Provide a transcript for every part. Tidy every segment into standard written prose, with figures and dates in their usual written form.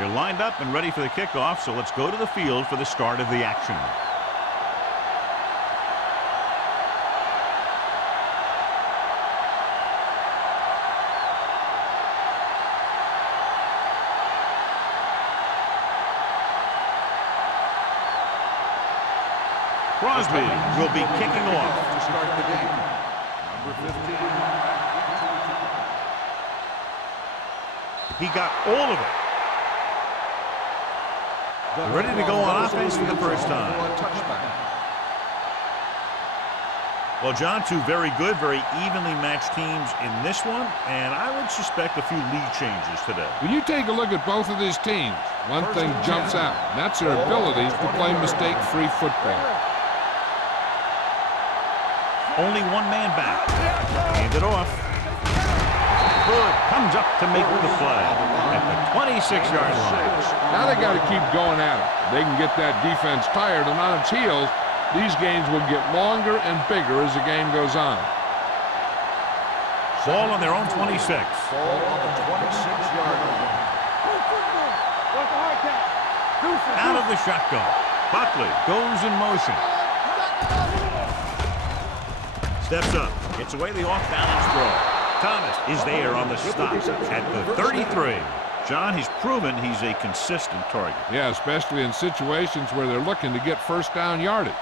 They're lined up and ready for the kickoff, so let's go to the field for the start of the action. Crosby will be kicking off to start the game. Number 15. He got all of it. They're ready to go on offense for the first time. Well, John, two very good, very evenly matched teams in this one, and I would suspect a few lead changes today. When you take a look at both of these teams, one thing jumps out, and that's their ability to play mistake-free football. Only one man back. Hand it off. Good. Comes up to make the play at the 26-yard line. Now they got to keep going at it. They can get that defense tired and on its heels. These games will get longer and bigger as the game goes on. Ball on their own 26. Ball on the 26-yard line. Out of the shotgun. Buckley goes in motion. Steps up. Gets away the off-balance throw. Thomas is there on the stop at the 33. John, he's proven he's a consistent target. Yeah, especially in situations where they're looking to get first down yardage.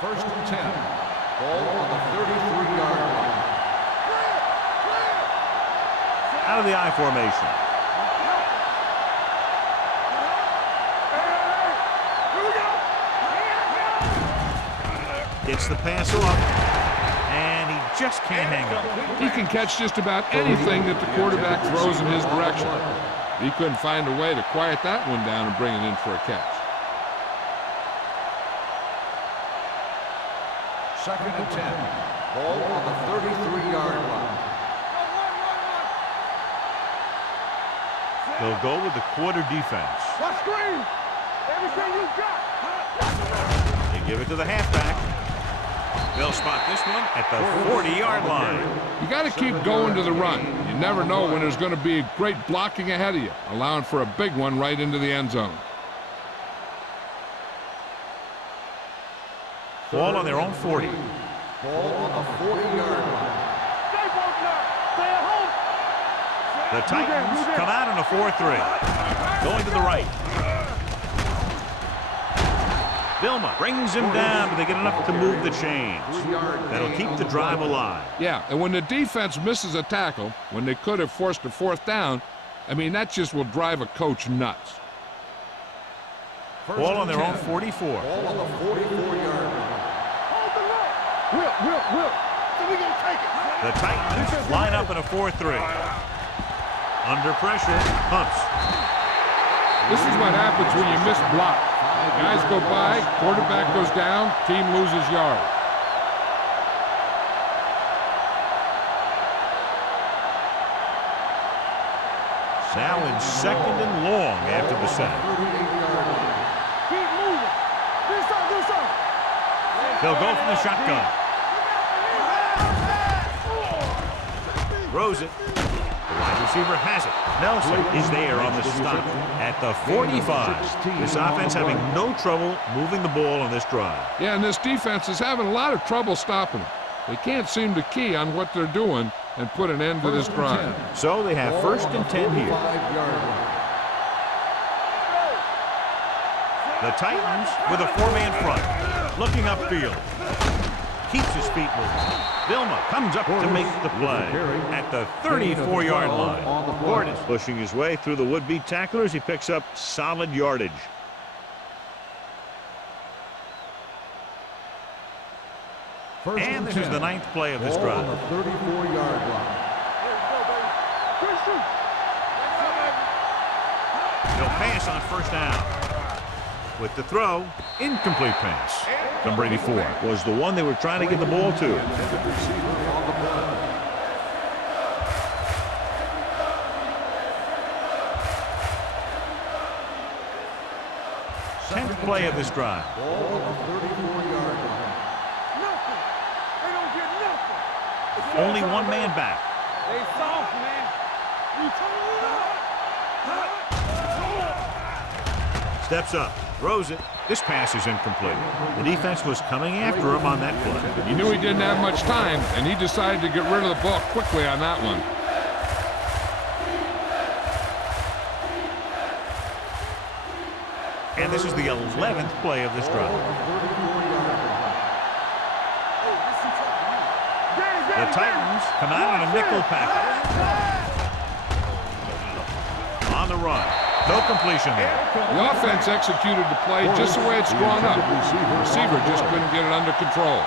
First and 10. Ball on the 33-yard line. Out of the I formation. Gets the pass off, and he just can't hang on. He can catch just about anything that the quarterback throws in his direction. He couldn't find a way to quiet that one down and bring it in for a catch. Second and 10. Ball on the 33-yard line. They'll go with the quarter defense. Screen! Everything you got! They give it to the halfback. They'll spot this one at the 40-yard line. You got to keep going to the run. You never know when there's going to be great blocking ahead of you, allowing for a big one right into the end zone. Ball on their own 40. Ball on the 40-yard line. The Titans come out in a 4-3. Going to the right. Vilma brings him down, but they get enough to move the chains. That'll keep the drive alive. Yeah, and when the defense misses a tackle, when they could have forced a fourth down, I mean, that just will drive a coach nuts. Ball on their own 44. Ball on the 44-yard line. Will. So we gonna take it. The Titans line up in a 4-3. Under pressure, pumps. This is what happens when you miss block. Guys go by, quarterback goes down, team loses yard. Now in second and long after the sack. Keep moving. Do something. They'll go from the shotgun. Throws it. The wide receiver has it. Nelson is there on the stop at the 45. This offense having no trouble moving the ball on this drive. Yeah, and this defense is having a lot of trouble stopping them. They can't seem to key on what they're doing and put an end to this drive. So they have first and 10 here. The Titans with a four-man front. Looking upfield. Keeps his feet moving. Vilma comes up to make the play at the 34-yard line. Gordon pushing his way through the would-be tacklers. He picks up solid yardage. And this is the ninth play of this drive. 34-yard line. He'll pass on first down. With the throw, incomplete pass. Number 84 was the one they were trying to get the ball to. Tenth play of this drive. Ball on the 34-yard line. They don't get nothing. Only one man back. They soft, man. Steps up, throws it. This pass is incomplete. The defense was coming after him on that play. He knew he didn't have much time, and he decided to get rid of the ball quickly on that one. And this is the 11th play of this drive. The Titans come out in a nickel package. On the run. No completion there. The offense executed the play just the way it's drawn up. The receiver just couldn't get it under control.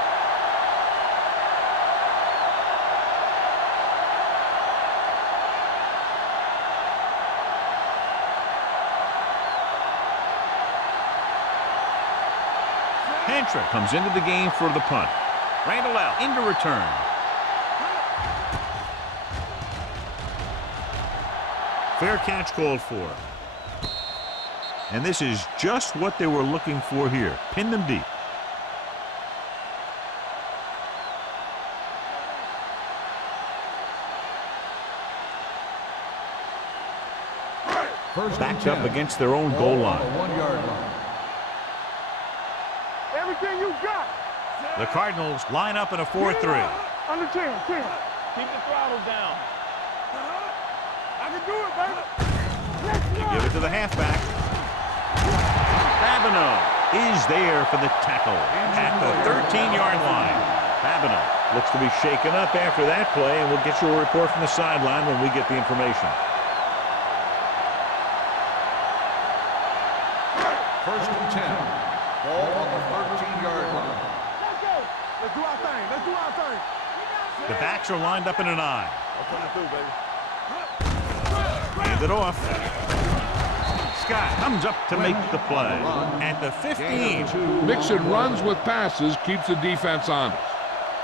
Hantra comes into the game for the punt. Randall out into return. Fair catch called for. And this is just what they were looking for here. Pin them deep. Backed up against their own goal line. 1 yard line. Everything you got. The Cardinals line up in a 4-3. Under 10. Keep the throttle down. I can do it, baby. They give it to the halfback. Babineau is there for the tackle at the 13-yard line. Babineau looks to be shaken up after that play, and we'll get you a report from the sideline when we get the information. First and 10. Ball on the 13-yard line. Let's go. Let's do our thing. Let's do our thing. The backs are lined up in an I. That's what I do, baby. Hand it off. Scott comes up to make the play at the 15. Mixing runs with passes keeps the defense honest.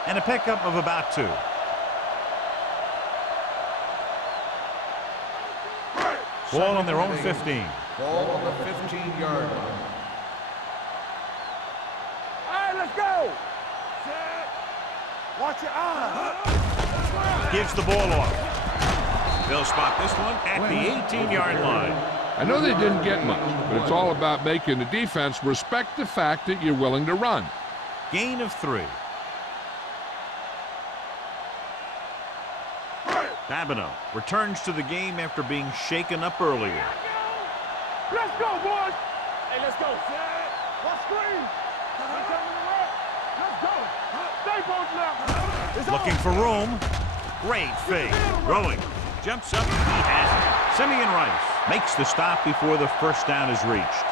And a pickup of about 2. Ball on their own 15. Ball on the 15-yard line. All right, let's go. Watch your eyes. Gives the ball off. They'll spot this one at the 18-yard line. I know they didn't get much, but it's all about making the defense respect the fact that you're willing to run. Gain of 3. Babineau returns to the game after being shaken up earlier. Let's go, boys. Hey, let's go. Watch screen. Let's go. Stay both left. It's Looking for room. Great fake. Rolling. Jumps up. He has it. Simeon Rice makes the stop before the first down is reached.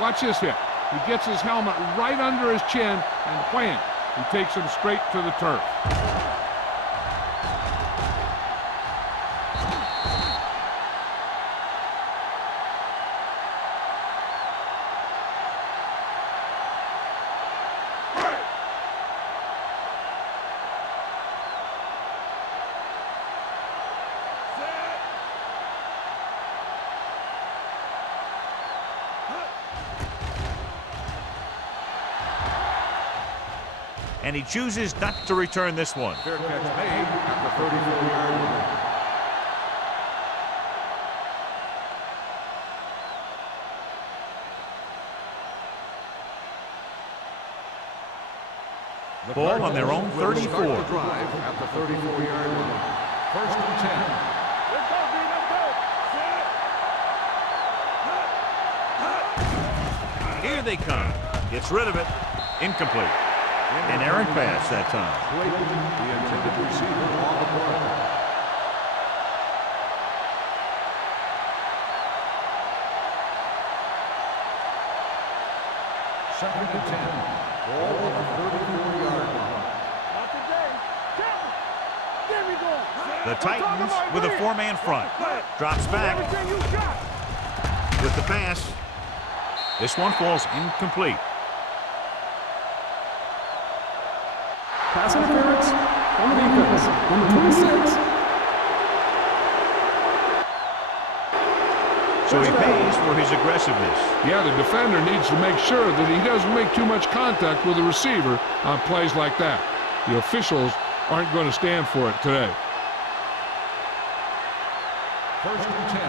Watch this hit. He gets his helmet right under his chin, and wham, he takes him straight to the turf. And he chooses not to return this one. Fair catch made at the 34-yard line. Ball on their own 34. Start the drive at the 34-yard line. First and 10. Let's go, D. Let's go. Here they come. Gets rid of it. Incomplete. An errant pass that time. Clayton, the intended receiver, on the play. Second and 10. Ball on the 34-yard line. Not today. There we go. The Titans with a 4-man front. Drops back Everything you got. with the pass. This one falls incomplete. Pass interference on the defense, number 26. So he pays for his aggressiveness. Yeah, the defender needs to make sure that he doesn't make too much contact with the receiver on plays like that. The officials aren't going to stand for it today. First and 10.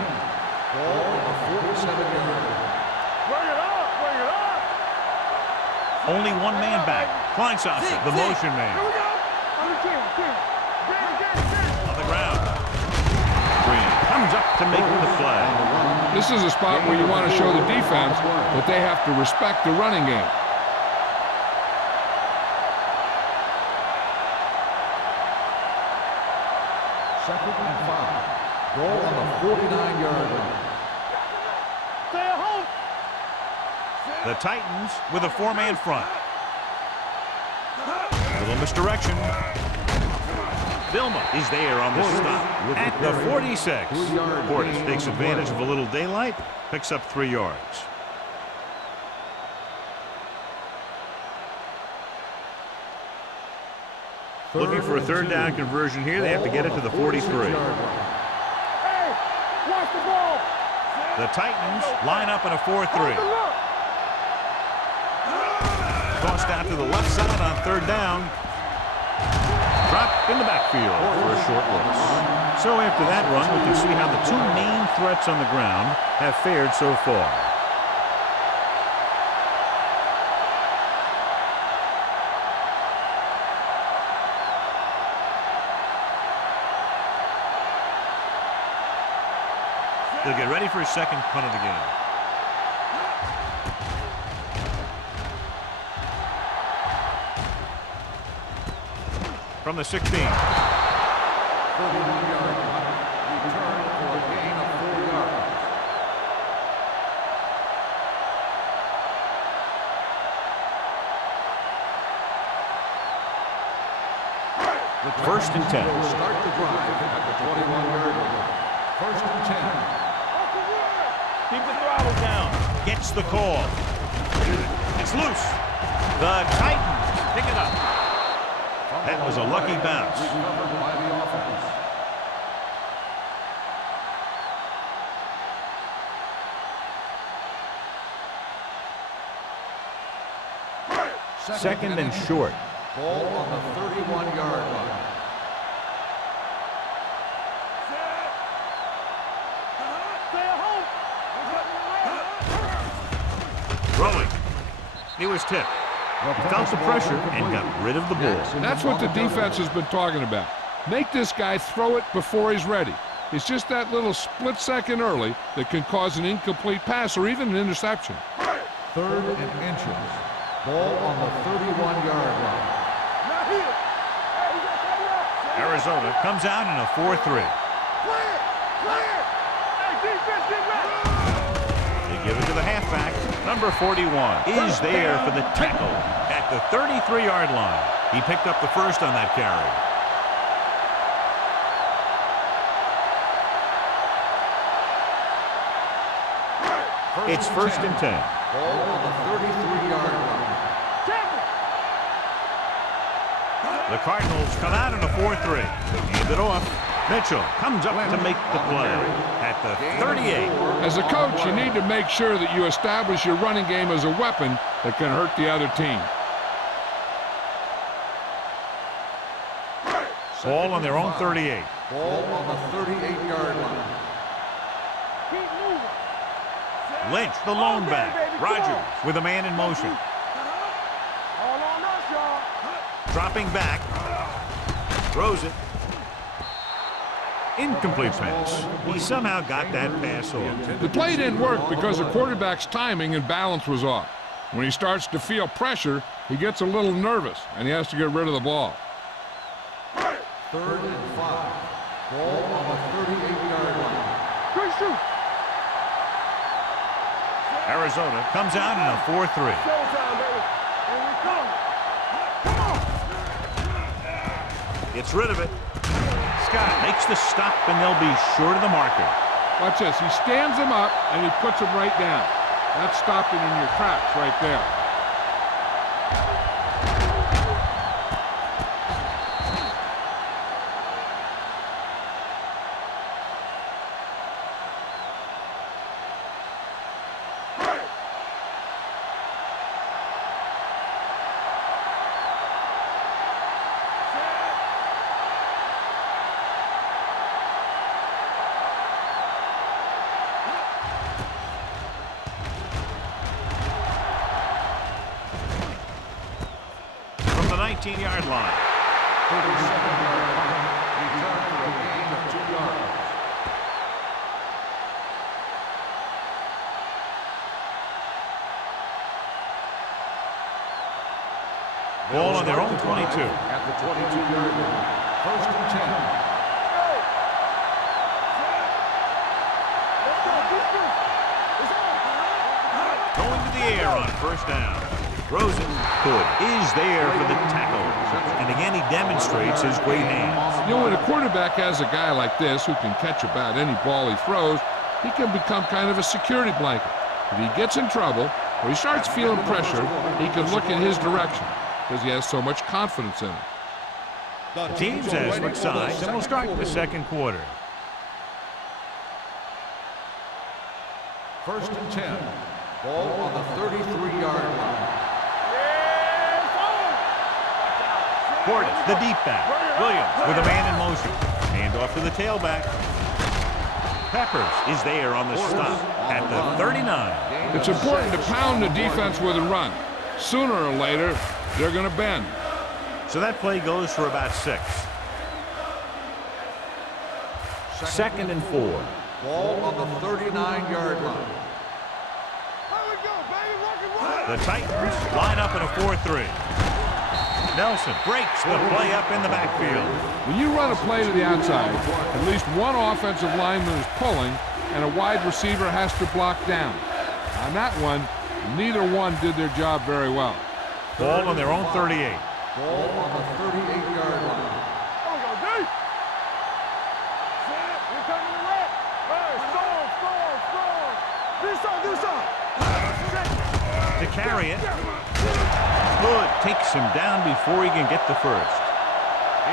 Ball on the 47-yard line. Bring it up, bring it up. Only one man back. Kleinsasser, the motion man. Here we go. On the 10. On the ground. Green comes up to make the play. This is a spot where you want to show the defense that they have to respect the running game. Second and 5. Ball on the 49-yard line. Stay at home. The Titans with a four-man front. Little misdirection. Vilma is there on the stop at the 46. Portis takes advantage of a little daylight, picks up 3 yards. Looking for a third down conversion here. They have to get it to the 43. Hey, watch the ball. The Titans line up in a 4-3. Look. Tossed out to the left side on third down. Dropped in the backfield for a short loss. So after that run, we can see how the two main threats on the ground have fared so far. They'll get ready for his second punt of the game. From the 16. 31-yard punt. Return for a gain of 4 yards. First and 10. Will start the drive at the 21-yard line. First and 10. Keep the throttle down. Gets the call. It's loose. The Titans pick it up. That was a lucky bounce. Recovered by the offense. Second and short. Ball on the 31-yard line. Stay at home. Throwing. He was tipped. He felt the pressure and got rid of the ball. That's what the defense has been talking about. Make this guy throw it before he's ready. It's just that little split second early that can cause an incomplete pass or even an interception. Third and inches. Ball on the 31-yard line. Not here. Hey, you got to Arizona comes out in a 4-3. Clear. Clear. Hey, defense, get ready. They give it to the halfback. Number 41 is there for the tackle at the 33-yard line. He picked up the first on that carry. It's first and 10. Ball on the 33-yard line. The Cardinals come out in a 4-3. Hand it off. Mitchell comes up to make the play at the 38. As a coach, you need to make sure that you establish your running game as a weapon that can hurt the other team. Ball on their own 38. Ball on the 38-yard line. Keep moving. Lynch, the lone back. Rogers with a man in motion. All on us, y'all. Dropping back. Throws it. Incomplete pass. He somehow got that pass off. The play didn't work because the quarterback's timing and balance was off. When he starts to feel pressure, he gets a little nervous, and he has to get rid of the ball. Third and 5. Ball on the 38-yard line. Good shoot. Arizona comes out in a 4-3. Showtime, baby. Here we come. Come on. Gets rid of it. Scott makes the stop, and they'll be short of the marker. Watch this. He stands him up, and he puts him right down. That's stopping in your tracks right there. 19-yard line. 37-yard line. Return for a gain of 2 yards. Ball on their own 22. At the 22-yard line. First and 10. Going to the air on first down. Rosenhood is there for the tackle. And again, he demonstrates his great hands. You know, when a quarterback has a guy like this who can catch about any ball he throws, he can become kind of a security blanket. If he gets in trouble or he starts feeling pressure, he can look in his direction because he has so much confidence in him. The teams have switched sides, and we'll start the second quarter. First and 10. Ball on the 33-yard line. Portis, the deep back. Williams with a man in motion. Hand off to the tailback. Peppers is there on the stop at the 39. It's important to pound the defense with a run. Sooner or later, they're going to bend. So that play goes for about 6. Second and 4. Ball on the 39-yard line. The Titans line up in a 4-3. Nelson breaks the play up in the backfield. When you run a play to the outside, at least one offensive lineman is pulling, and a wide receiver has to block down. On that one, neither one did their job very well. Ball on their own 38. Ball on the 38-yard line. To carry it. Hood takes him down before he can get the first.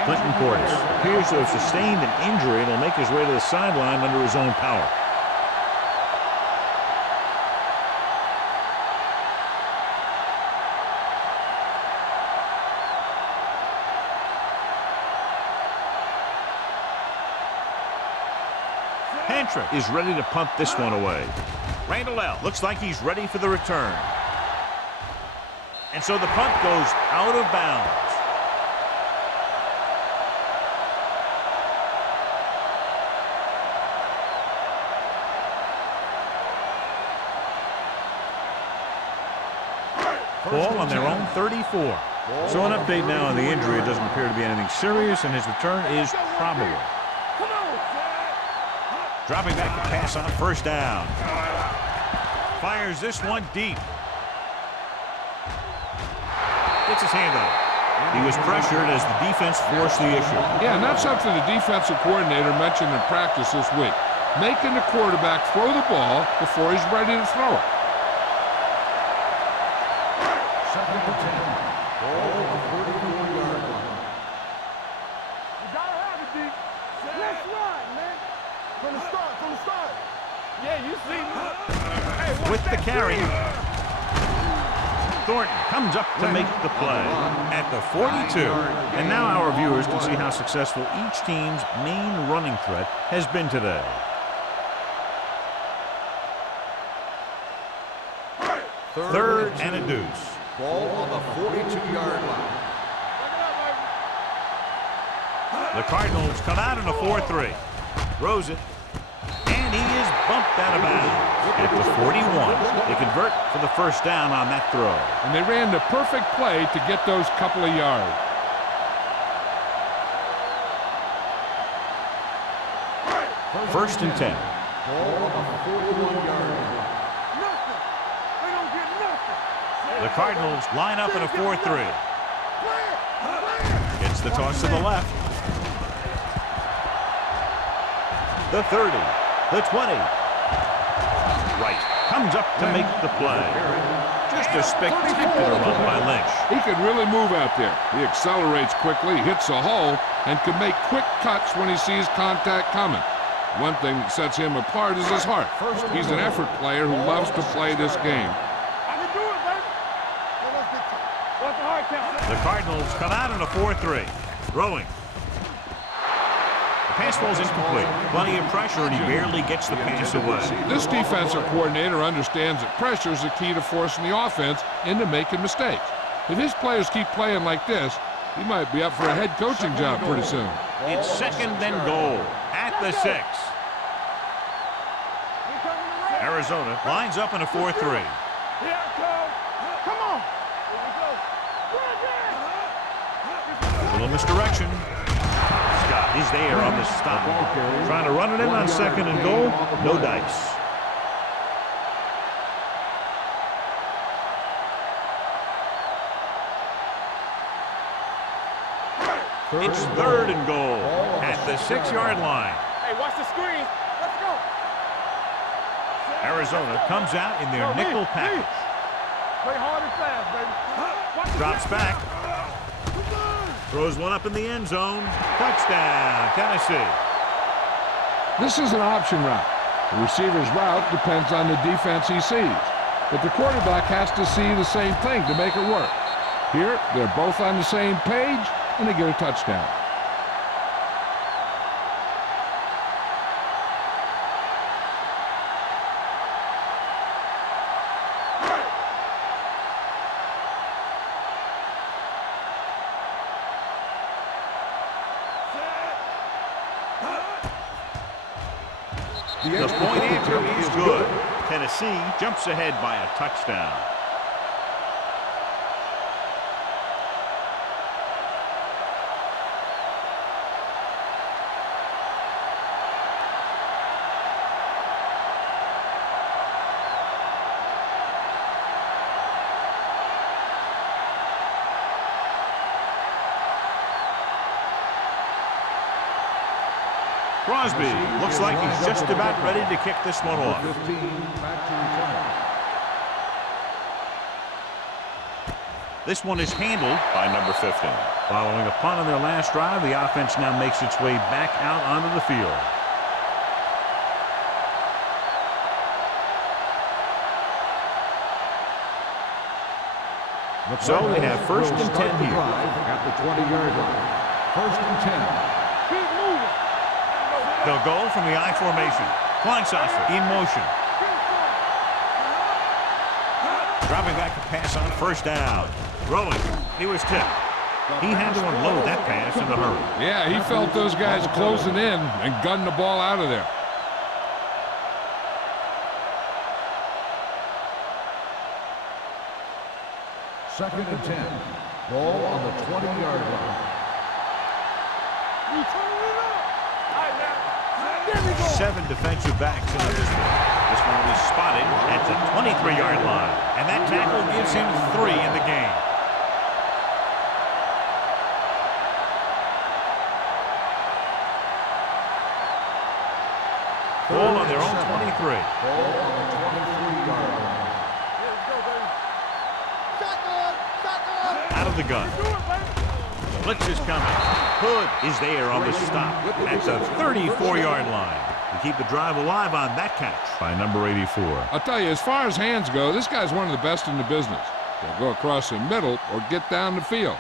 Clinton Portis appears to have sustained an injury and will make his way to the sideline under his own power. Pantra is ready to punt this one away. Randall L. looks like he's ready for the return. And so the punt goes out of bounds. Ball on their own 34. So an update now on the injury. It doesn't appear to be anything serious, and his return is probable. Dropping back to pass on first down. Fires this one deep. Gets his hand up. He was pressured as the defense forced the issue. Yeah, and that's something the defensive coordinator mentioned in practice this week. Making the quarterback throw the ball before he's ready to throw it. Second and 10. Ball on the 44-yard line. You gotta have it, deep. Let's run, man. From the start. Yeah, you see. Hey, with the carry. Thornton comes up to make the play at the 42. And now our viewers can see how successful each team's main running threat has been today. Third and a deuce. Ball on the 42-yard line. The Cardinals come out in a 4-3. Throws it. And he is bumped out of bounds at the 41. They convert for the first down on that throw. And they ran the perfect play to get those couple of yards. First and 10. Ball on the 41-yard line. Nothing. They don't get nothing. The Cardinals line up in a 4-3. It's the toss to the left. The 30. The 20. Right. Comes up to make the play. Just a spectacular run by Lynch. He can really move out there. He accelerates quickly, hits a hole, and can make quick cuts when he sees contact coming. One thing that sets him apart is his heart. He's an effort player who loves to play this game. I can do it, baby. Let's get to it. What's the hard count? The Cardinals come out in a 4-3. Throwing. The pass ball's incomplete. Plenty of pressure, and he barely gets the pass away. This defensive coordinator understands that pressure is the key to forcing the offense into making mistakes. If his players keep playing like this, He might be up for a head coaching job pretty soon. It's second and goal at the 6. Arizona lines up in a 4-3. Here I come. Come on. Here we go. A little misdirection. Scott is there on the stop. Trying to run it in on second and goal. No dice. It's third and goal at the 6-yard line. Hey, watch the screen. Let's go. Arizona comes out in their nickel package. Play hard and fast, baby. Watch the Drops back. Throws one up in the end zone. Touchdown, Tennessee. This is an option route. The receiver's route depends on the defense he sees. But the quarterback has to see the same thing to make it work. Here, they're both on the same page, and they get a touchdown. The point answer is good. Tennessee jumps ahead by a touchdown. Crosby looks like he's just about ready to kick this one off. 15, back to return. This one is handled by number 15. Following a punt on their last drive, the offense now makes its way back out onto the field. So they have first and 10 here. At the 20-yard line. First and 10. Keep moving. They'll go from the I formation. Kleinsasser in motion. Dropping back to pass on first down. Throwing. He was tipped. He had to unload that pass in a hurry. Yeah, he felt those guys closing in and gunned the ball out of there. Second and 10. Ball on the 20-yard line. You turn it up. All right, now. There we go. 7 defensive backs into this one. This one will be spotted at the 23-yard line. And that tackle gives him 3 in the game. Ball on their own 23. Ball on the 23-yard line. Let's go, baby. Shotgun. Shotgun. Out of the gun. Do it, baby. Blitz is coming. Hood is there on the stop at the 34-yard line. To keep the drive alive on that catch by number 84. I'll tell you, as far as hands go, this guy's one of the best in the business. He'll go across the middle or get down the field.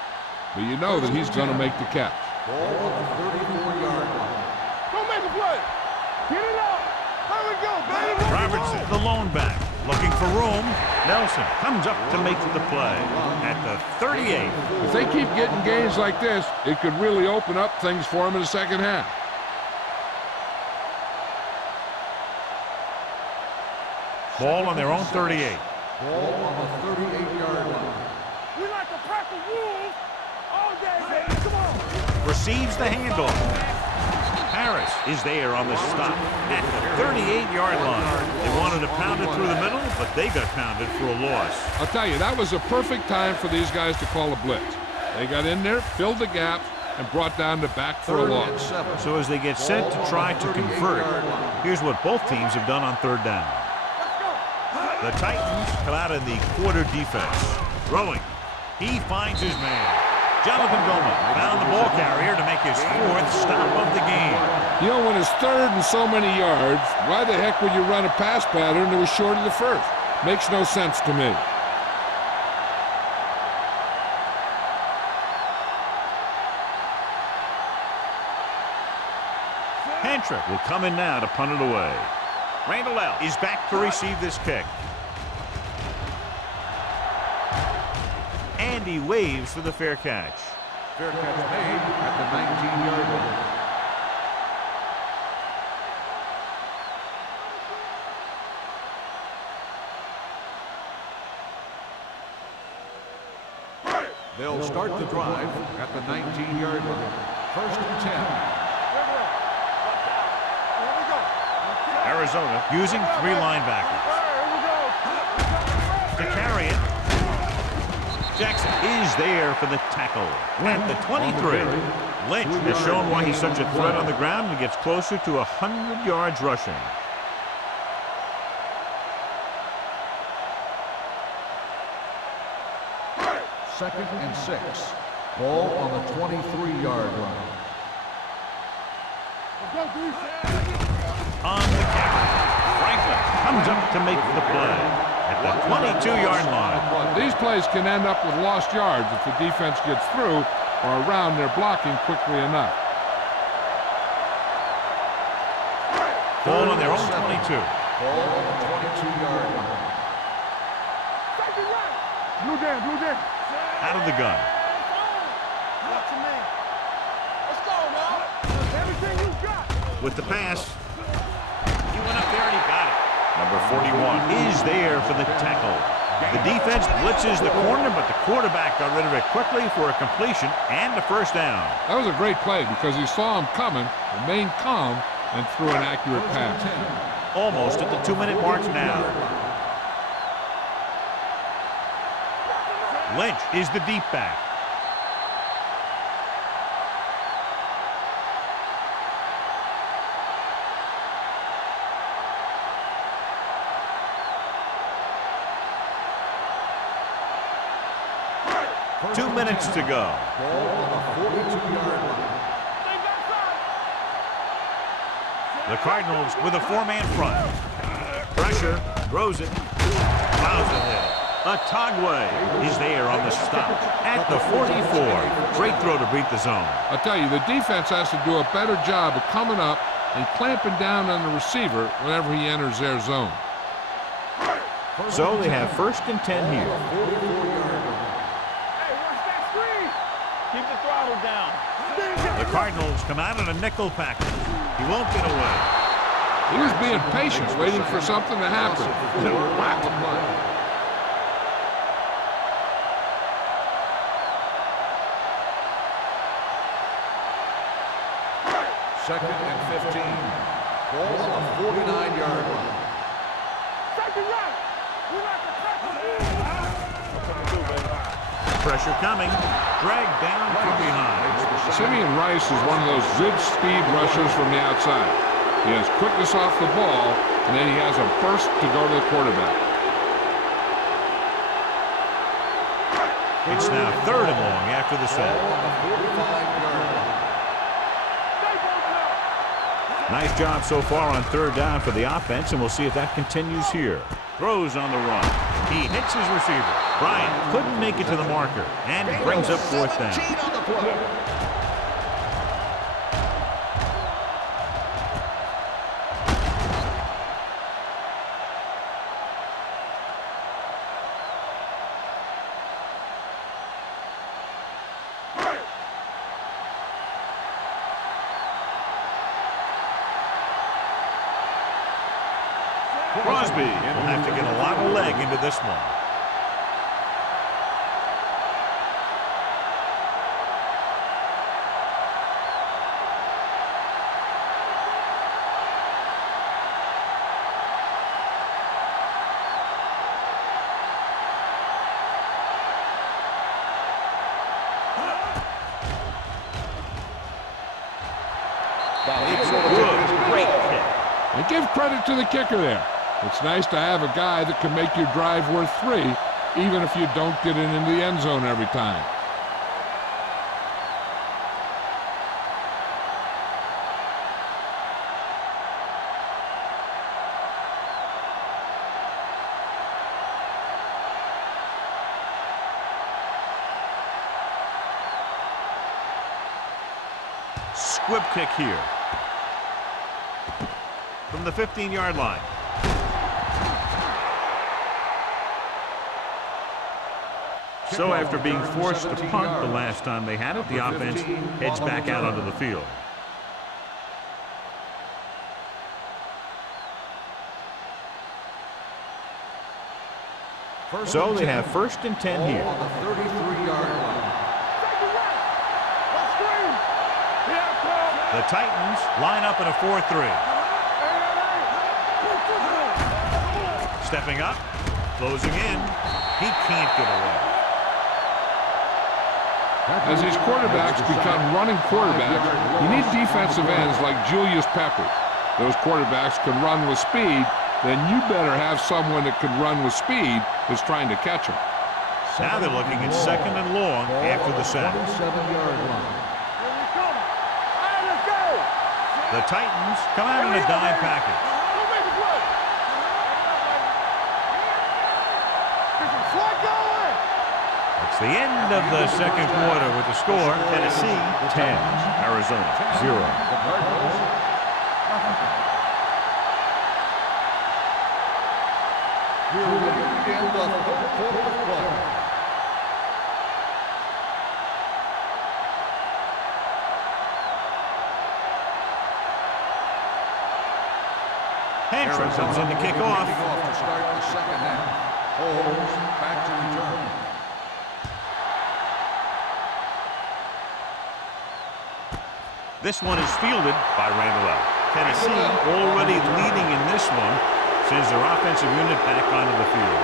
But you know that he's going to make the catch. Ball on the 34-yard line. Go make a play. Get it up. There we go, baby. Robertson, the lone back, looking for room. Nelson comes up to make the play at the 38. If they keep getting gains like this, it could really open up things for them in the second half. Ball on their own 38. Ball on the 38-yard line. We like to pack the wolves all day, baby. Come on. Receives the handoff. Harris is there on the stop at the 38-yard line. They wanted to pound it through the middle, but they got pounded for a loss. I'll tell you, that was a perfect time for these guys to call a blitz. They got in there, filled the gap, and brought down the back for a loss. So as they get set to try to convert, here's what both teams have done on third down. The Titans come out in the quarter defense. Throwing. He finds his man. Jonathan Goma found the ball carrier to make his 4th stop of the game. You know, when it's third and so many yards, why the heck would you run a pass pattern that was short of the first? Makes no sense to me. Hentrick will come in now to punt it away. Randall L. is back to receive this kick. And he waves for the fair catch. Fair catch made at the 19-yard line. They'll start the drive at the 19-yard line. First and 10. Arizona using 3 linebackers. To carry it. Jackson is there for the tackle at the 23. Lynch has shown why he's such a threat on the ground and gets closer to 100 yards rushing. Second and 6. Ball on the 23-yard line. On the carry, Franklin comes up to make the play at the 22-yard line. These plays can end up with lost yards if the defense gets through or around their blocking quickly enough. Ball on their own 22. Ball on the 22-yard line. Blue down. Out of the gun. Let's go, now. Everything you got. With the pass. He went up there and he got it. Number 41 is there for the tackle. The defense blitzes the corner, but the quarterback got rid of it quickly for a completion and a first down. That was a great play because he saw him coming, remained calm, and threw an accurate pass. Almost at the 2-minute mark now. Lynch is the deep back. Two minutes to go. Ball on the 42-yard line. The Cardinals with a 4-man front. Pressure, throws it, plows ahead. Atagwe is there on the stop at the 44. Great throw to beat the zone. I'll tell you, the defense has to do a better job of coming up and clamping down on the receiver whenever he enters their zone. So they have first and 10 here. Keep the throttle down. The Cardinals come out in a nickel package. He won't get away. He was being patient, waiting for something to happen. Whack. Second and 15. Ball on the 49-yard line. Pressure coming. Dragged down from behind. Simeon Rice is one of those good speed rushers from the outside. He has quickness off the ball, and then he has a burst to go to the quarterback. It's now 3rd and long after the set. Ball on the 45-yard line. Nice job so far on 3rd down for the offense, and we'll see if that continues here. Throws on the run. He hits his receiver. Bryant couldn't make it to the marker, and brings up 4th down. On the play. Crosby will have to get a lot of leg into this one. It's good. Great kick. And give credit to the kicker there. It's nice to have a guy that can make your drive worth 3, even if you don't get it into the end zone every time. Squib kick here. From the 15-yard line. So after being forced to punt the last time they had it, the offense heads back out onto the field. So they have 1st and 10 here. On the 33-yard line. The Titans line up in a 4-3. Stepping up, closing in. He can't get away. As these quarterbacks become running quarterbacks, you need defensive ends like Julius Peppers. Those quarterbacks can run with speed, then you better have someone that can run with speed that's trying to catch him. Now they're looking at 2nd and long after the sack. 27-yard line. The Titans come out in a dime package. It's the end of the 2nd quarter with the score, Tennessee 10, Arizona 0. We're ready to begin the 3rd quarter of play. Hamtramck comes in to kick off. To start the 2nd half. Holmes back to return. This one is fielded by Randall. Tennessee already leading in this one, sends their offensive unit back onto the field.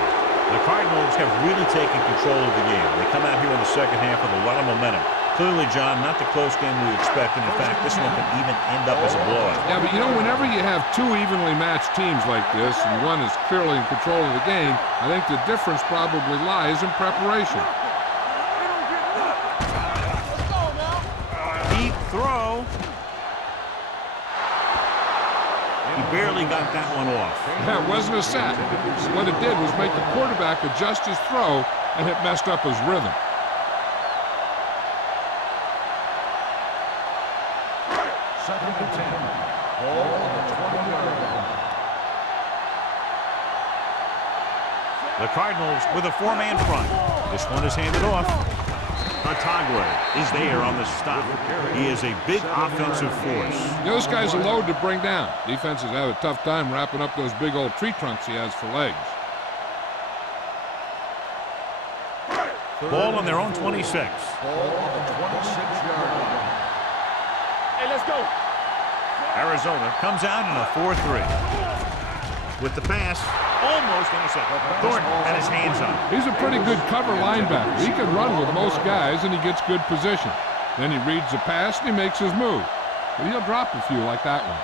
The Cardinals have really taken control of the game. They come out here in the 2nd half with a lot of momentum. Clearly, John, not the close game we expected. In fact, this one could even end up as a blowout. Yeah, but you know, whenever you have two evenly matched teams like this, and one is clearly in control of the game, I think the difference probably lies in preparation. Deep throw. He barely got that one off. Yeah, it wasn't a sack. What it did was make the quarterback adjust his throw, and it messed up his rhythm. Second and 10. Ball on the 20-yard line. The Cardinals with a 4-man front. This one is handed off. Otagwe is there on the stop. He is a big offensive force. Those guys are a load to bring down. Defenses have a tough time wrapping up those big old tree trunks he has for legs. Ball on their own 26. Ball on the 26-yard line. Hey, let's go. Arizona comes out in a 4-3. With the pass, almost intercepted. Thornton had his hands on it. He's a pretty good cover linebacker. He can run with most guys, and he gets good position. Then he reads the pass, and he makes his move. But he'll drop a few like that one.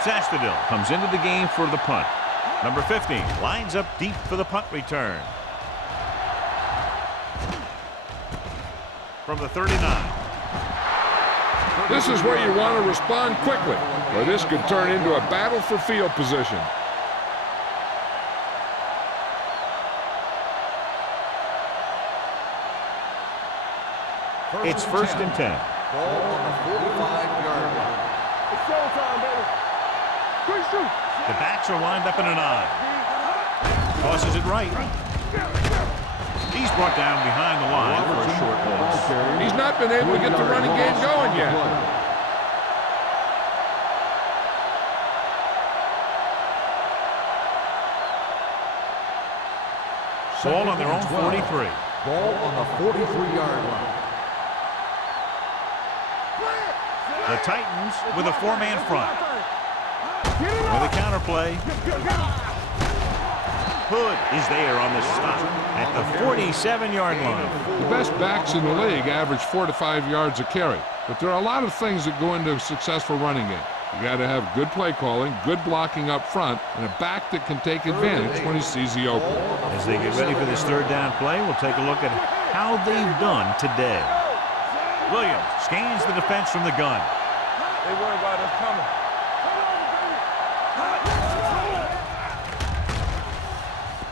Sastadil comes into the game for the punt. Number 15 lines up deep for the punt return. From the 39. This is where you want to respond quickly, or this could turn into a battle for field position. It's 1st and 10. Ball on the 45-yard line. It's showtime, baby. Quick shoot. The backs are lined up in an I. Tosses it right. He's brought down behind the line for a short loss. He's not been able to get the running game going yet. Ball on their own 43. Ball on the 43-yard line. The Titans with a 4-man front. With a counterplay. Hood is there on the stop at the 47-yard line. The best backs in the league average 4 to 5 yards a carry. But there are a lot of things that go into a successful running game. You got to have good play calling, good blocking up front, and a back that can take advantage when he sees the opening. As they get ready for this 3rd down play, we'll take a look at how they've done today. Williams scans the defense from the gun. They worry about us coming.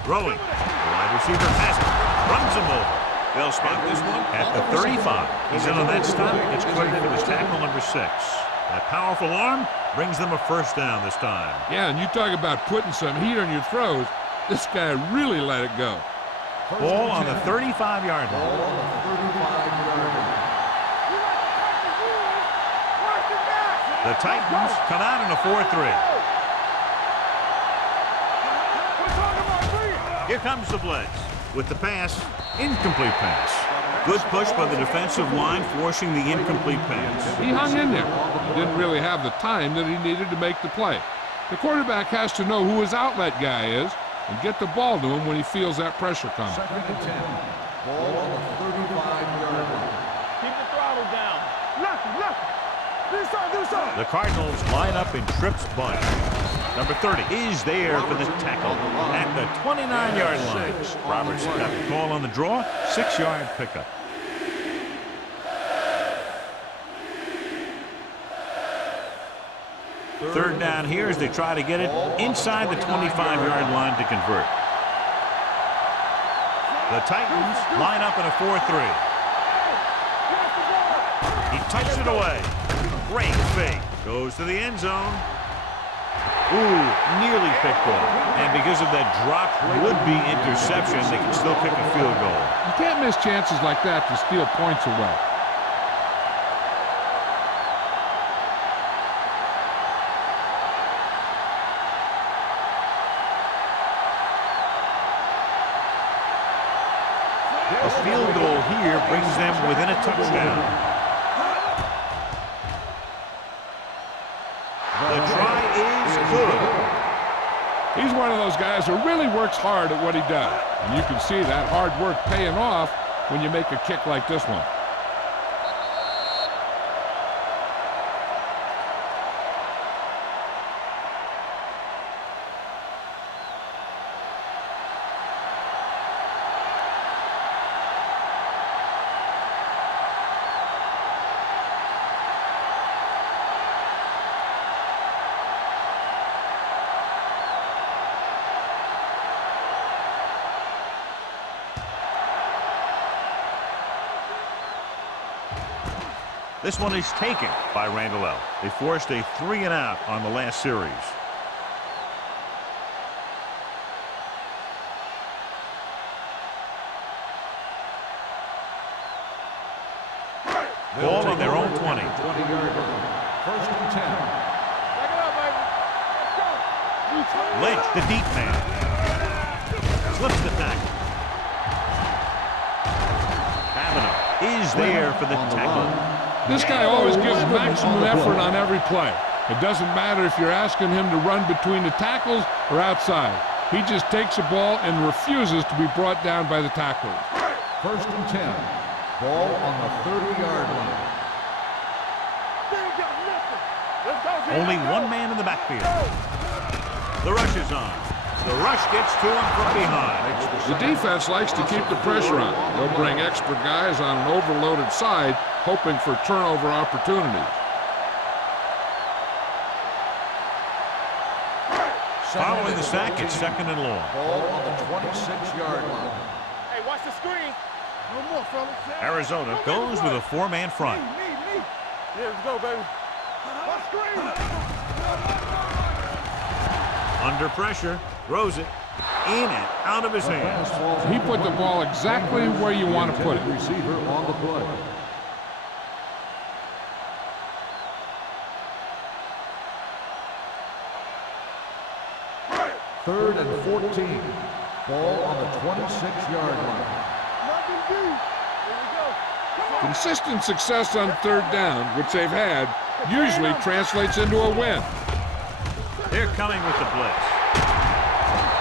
Throwing. The wide receiver has it. Runs him over. They'll spot this one at the 35. He's in on that stop. Gets credit for his tackle number 6. That powerful arm brings them a first down this time. Yeah, and you talk about putting some heat on your throws. This guy really let it go. Ball on the 35-yard line. Ball on the 35-yard line. The Titans come out in a 4-3. Here comes the blitz. With the pass, incomplete pass. Good push by the defensive line, forcing the incomplete pass. He hung in there. He didn't really have the time that he needed to make the play. The quarterback has to know who his outlet guy is and get the ball to him when he feels that pressure coming. Second and 10. Ball on the 35-yard line. Keep the throttle down. Left. This side. The Cardinals line up in trips bunch. Number 30 is there for the tackle at the 29-yard line. Roberts got the call on the draw, 6-yard pickup. Third down here as they try to get it inside the 25-yard line to convert. The Titans line up in a 4-3. He tucks it away. Great fake. Goes to the end zone. Ooh, nearly picked off. And because of that drop would-be interception, they can still kick a field goal. You can't miss chances like that to steal points away. A field goal here brings them within a touchdown. The try is good. He's one of those guys who really works hard at what he does. And you can see that hard work paying off when you make a kick like this one. This one is taken by Randall. They forced a 3-and-out on the last series. Ball on their own 20. 20-yard line. First and 10. Back it up, baby. Lynch, the deep man. Slips the tackle. Kavanaugh is there for the tackle. This guy always gives maximum effort on every play. It doesn't matter if you're asking him to run between the tackles or outside. He just takes the ball and refuses to be brought down by the tacklers. First and 10. Ball on the 30-yard line. Only one man in the backfield. The rush is on. The rush gets to him from behind. The defense likes to keep the pressure on. They'll bring extra guys on an overloaded side, hoping for turnover opportunities. Following the sack, it's second and long. Ball on the 26-yard line. Hey, watch the screen. No more, fellas. Arizona goes with a 4-man front. Yeah, let's go, baby. Watch screen. Under pressure, throws it in and out of his hands. He put the ball exactly where you want to put it. Receiver on the play. Third and 14. Ball on the 26-yard line. Consistent success on third down, which they've had, usually translates into a win. They're coming with the blitz.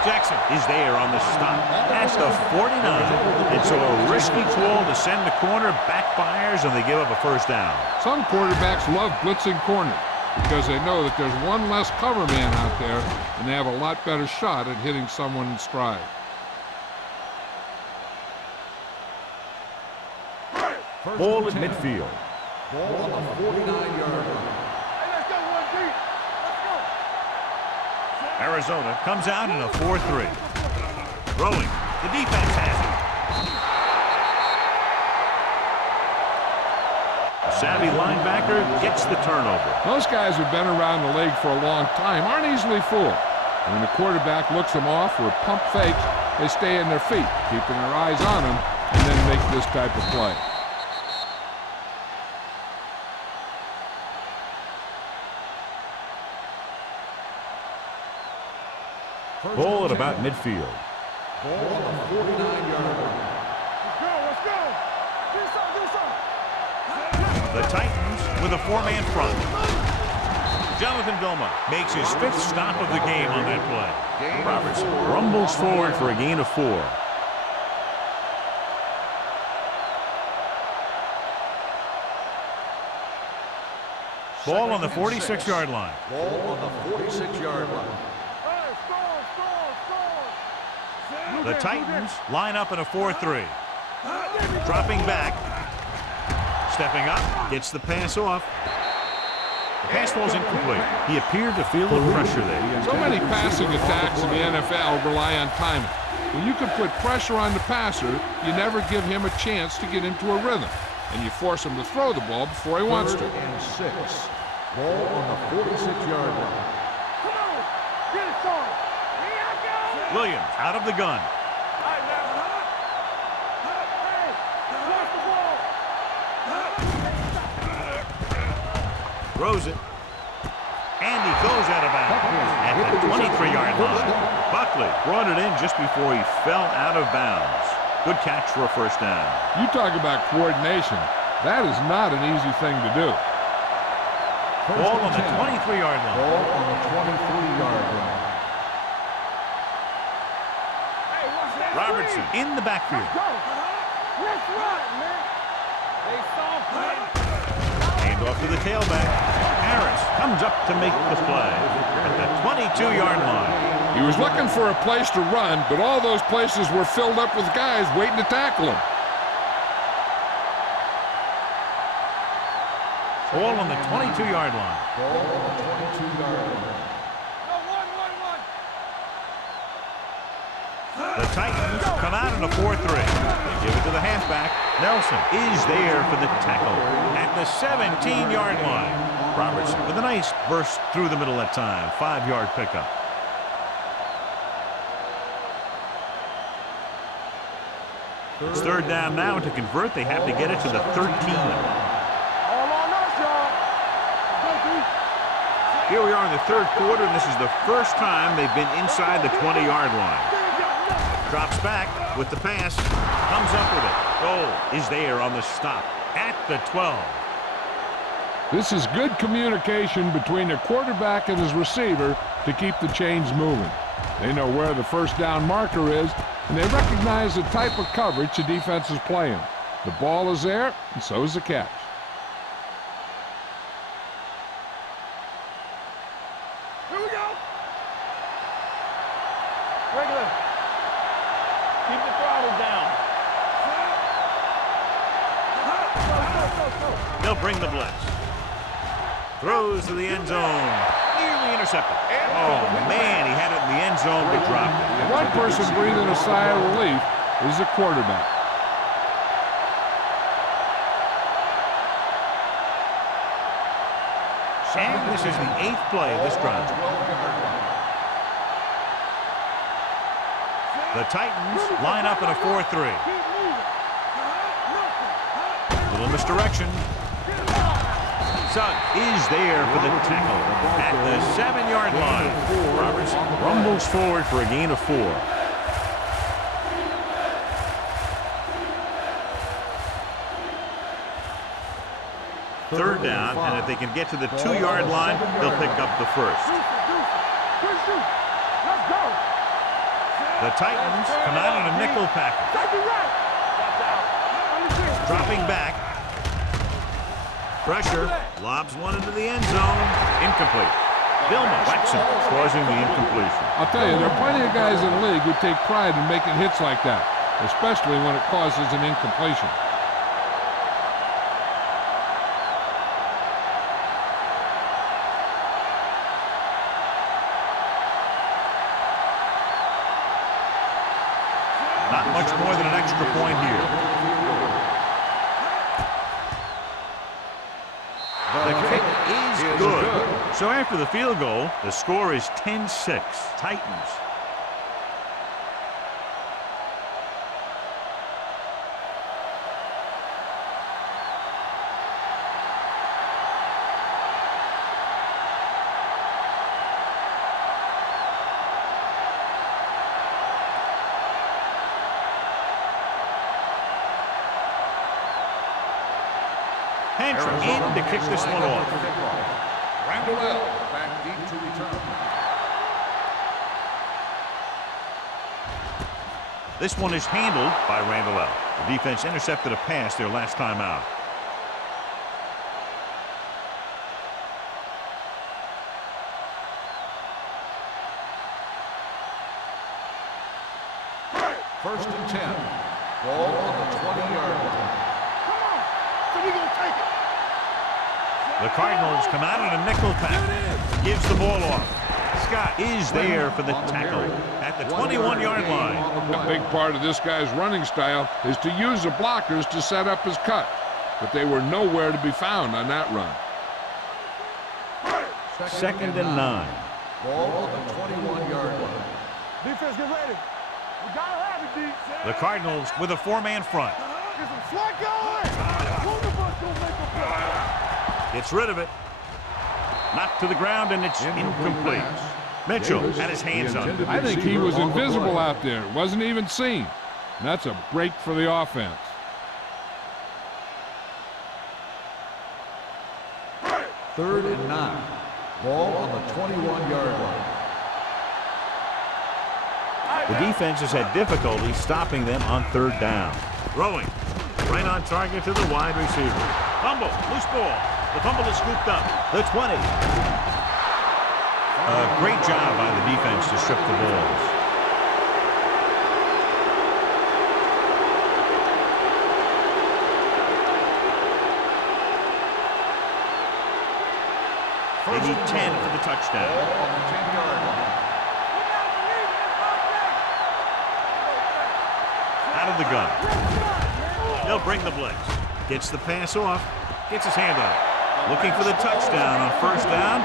Jackson is there on the stop. That's the 49. And so a risky call to send the corner backfires, and they give up a first down. Some quarterbacks love blitzing corners because they know that there's one less cover man out there, and they have a lot better shot at hitting someone in stride. Ball at midfield. Ball on the 49-yard line. Hey, let's go, one deep. Let's go. Arizona comes out in a 4-3. Throwing. The defense has it. A savvy linebacker gets the turnover. Those guys who've been around the league for a long time aren't easily fooled. When the quarterback looks them off or pump fakes, they stay in their feet, keeping their eyes on them, and then make this type of play. Ball at about midfield. Ball on the 49-yard line. Let's go. Get The Titans with a four-man front. Jonathan Vilma makes his 5th stop of the game on that play. Robertson rumbles forward for a gain of 4. Ball on the 46-yard line. Ball on the 46-yard line. The Titans line up in a 4-3. Dropping back. Stepping up. Gets the pass off. The pass falls incomplete. He appeared to feel the pressure there. So many passing attacks in the NFL rely on timing. When you can put pressure on the passer, you never give him a chance to get into a rhythm, and you force him to throw the ball before he wants to. 3rd and 6. Ball on the 46-yard line. Williams out of the gun. Throws it. And he goes out of bounds at the 23-yard line. Buckley brought it in just before he fell out of bounds. Good catch for a first down. You talk about coordination. That is not an easy thing to do. Ball on the 23-yard line. Ball on the 23-yard line. Robertson in the backfield. Let's run, man. They soft, man. Hand off to the tailback. Harris comes up to make the play at the 22-yard line. He was looking for a place to run, but all those places were filled up with guys waiting to tackle him. Ball on the 22-yard line. Ball on the 22-yard line. The Titans come out in a 4-3. They give it to the halfback. Nelson is there for the tackle at the 17-yard line. Robertson with a nice burst through the middle that time. 5-yard pickup. It's 3rd down now. To convert, they have to get it to the 13. All on us, y'all. Here we are in the 3rd quarter, and this is the first time they've been inside the 20-yard line. Drops back with the pass. Comes up with it. Goal is there on the stop at the 12. This is good communication between the quarterback and his receiver to keep the chains moving. They know where the first down marker is, and they recognize the type of coverage the defense is playing. The ball is there, and so is the catch. Here we go. Regular. Keep the throttle down. They'll bring the blitz. Throws to the end zone. Nearly intercepted. Oh, man, he had it in the end zone but dropped it. One person breathing a sigh of relief is the quarterback. And this is the 8th play of this drive. The Titans line up in a 4-3. Little misdirection. Sugg is there for the tackle at the 7-yard line. Robertson rumbles forward for a gain of 4. Third down, and if they can get to the 2-yard line, they'll pick up the first. The Titans come out in a nickel package. Dropping back. Pressure. Lobs one into the end zone. Incomplete. Vilma Waxon causing the incompletion. I'll tell you, there are plenty of guys in the league who take pride in making hits like that, especially when it causes an incompletion. Not much more than an extra point here. The kick is good. So after the field goal, the score is 10-6. Titans. Hancher in to kick this one off. Randall back deep to return. This one is handled by Randall. The defense intercepted a pass their last time out. First and 10. Ball on the 20-yard line. The Cardinals come out in a nickel pack. Gives the ball off. Scott is there for the tackle at the 21-yard line. A big part of this guy's running style is to use the blockers to set up his cut, but they were nowhere to be found on that run. Second and 9. Ball on the 21-yard line. Defense, get ready. We gotta have it, D. The Cardinals with a 4-man front. Get some slack going. One of us gonna make a play. Gets rid of it. Knocked to the ground, and it's incomplete. Mitchell had his hands on it. I think he was invisible out there. Wasn't even seen. And that's a break for the offense. Third and 9. Ball on the 21-yard line. The defense has had difficulty stopping them on third down. Throwing. Right on target to the wide receiver. Fumble. Loose ball. The fumble is scooped up. The 20. A great job by the defense to strip the balls. They need 10 for the touchdown. Ball on the 10-yard line. Out of the gun. They'll bring the blitz. Gets the pass off. Gets his hand on it. Looking for the touchdown on first down,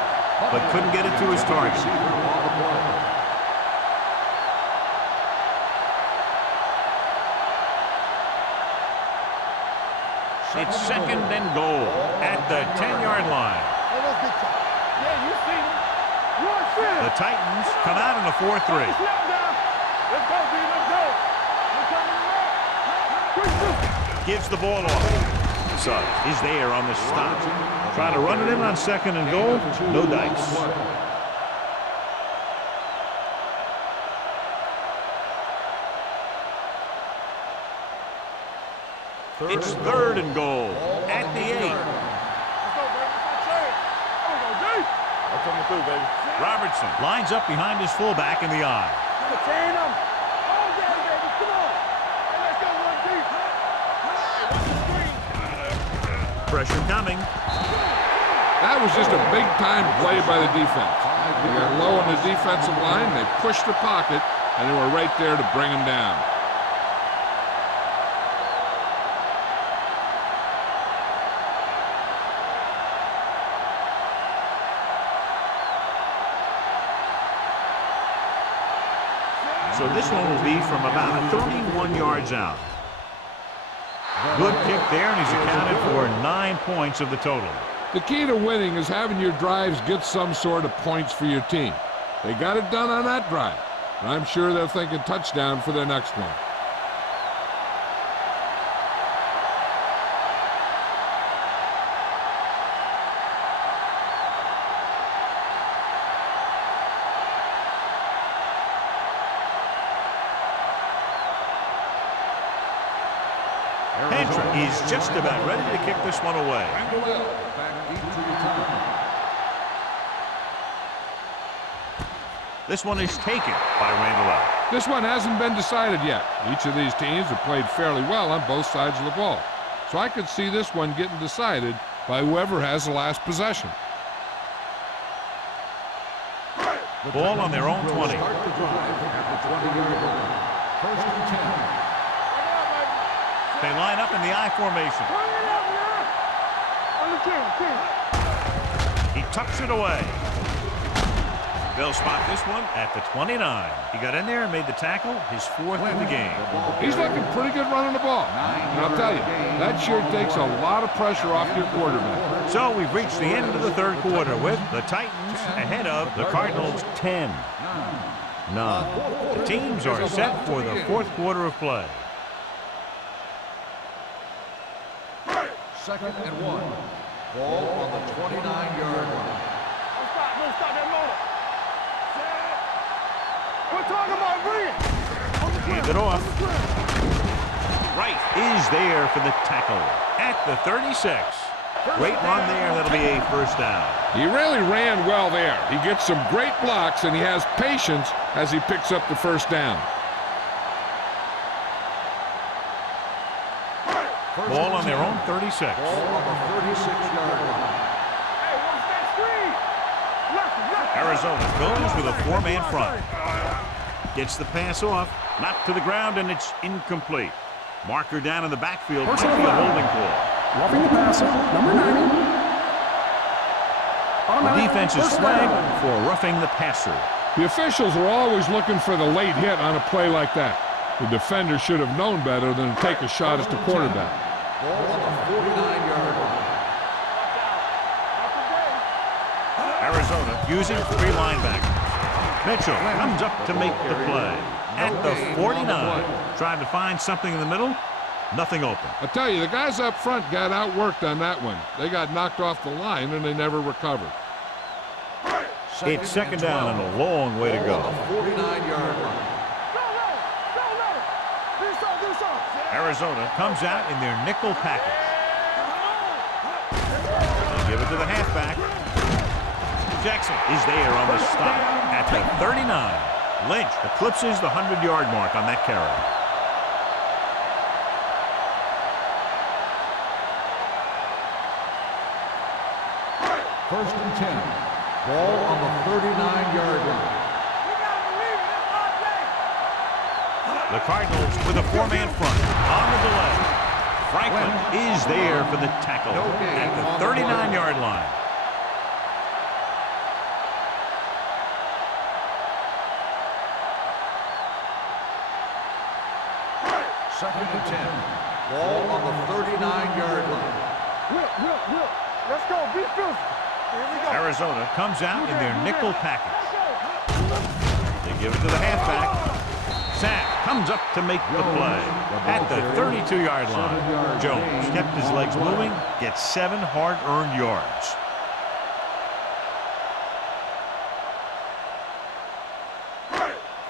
but couldn't get it to his target. It's second and goal at the 10-yard line. The Titans come out in a 4-3. Let's go, D. Let's go. Gives the ball off. Suggs is there on the stop. Trying to run it in on second and goal. No dice. It's third and goal at the 8. Let's go, baby. That's coming through, baby. Robertson lines up behind his fullback in the eye. Contain him. Oh, yeah, baby. Come on. Hey, let's go, one deep. Pressure coming. That was just a big-time play by the defense. They got low on the defensive line, they pushed the pocket, and they were right there to bring him down. So this one will be from about 31 yards out. Good kick there, and he's accounted for 9 points of the total. The key to winning is having your drives get some sort of points for your team. They got it done on that drive, and I'm sure they're thinking touchdown for their next one. Hancher is just about ready to kick this one away. Back deep to return. This one is taken by Randall. This one hasn't been decided yet. Each of these teams have played fairly well on both sides of the ball. So I could see this one getting decided by whoever has the last possession. Ball on their own 20. Start the drive at the 20-yard line. First and 10. They line up in the I formation. tucks it away. They'll spot this one at the 29. He got in there and made the tackle, his 4th of the game. He's looking pretty good running the ball. And I'll tell you, that sure takes a lot of pressure off your quarterback. So we've reached the end of the 3rd quarter with the Titans ahead of the Cardinals 10-9. The teams are set for the 4th quarter of play. 2nd and 1. Ball on the 29-yard line. Don't stop that motor. We're talking about bringing. Hand it off. Wright is there for the tackle at the 36. Great run there. That'll be a 1st down. He really ran well there. He gets some great blocks, and he has patience as he picks up the 1st down. Ball on their own 36. Ball on the 36-yard line. Hey, watch that screen. Left. Arizona goes with a 4-man front. Gets the pass off, knocked to the ground, and it's incomplete. Marker down in the backfield might be a holding call. Roughing the passer, number 90. The defense is flagged for roughing the passer. The officials are always looking for the late hit on a play like that. The defender should have known better than to take a shot at the quarterback. Ball on the 49-yard line. Arizona using 3 linebackers. Mitchell comes up to make the play at the 49. Trying to find something in the middle. Nothing open. I tell you, the guys up front got outworked on that one. They got knocked off the line, and they never recovered. It's 2nd down and a long way to go. 49-yard line. Arizona comes out in their nickel package. They give it to the halfback. Jackson is there on the stop at the 39. Lynch eclipses the 100-yard mark on that carry. First and 10. Ball on the 39-yard line. The Cardinals with a 4-man front on the delay. Franklin is there for the tackle at the 39-yard line. Second and 10. Ball on the 39-yard line. Whip. Let's go. Be physical. Here we go. Arizona comes out in their nickel package. They give it to the halfback. Sack comes up to make the play at the 32-yard line. Jones kept his legs moving, gets 7 hard-earned yards.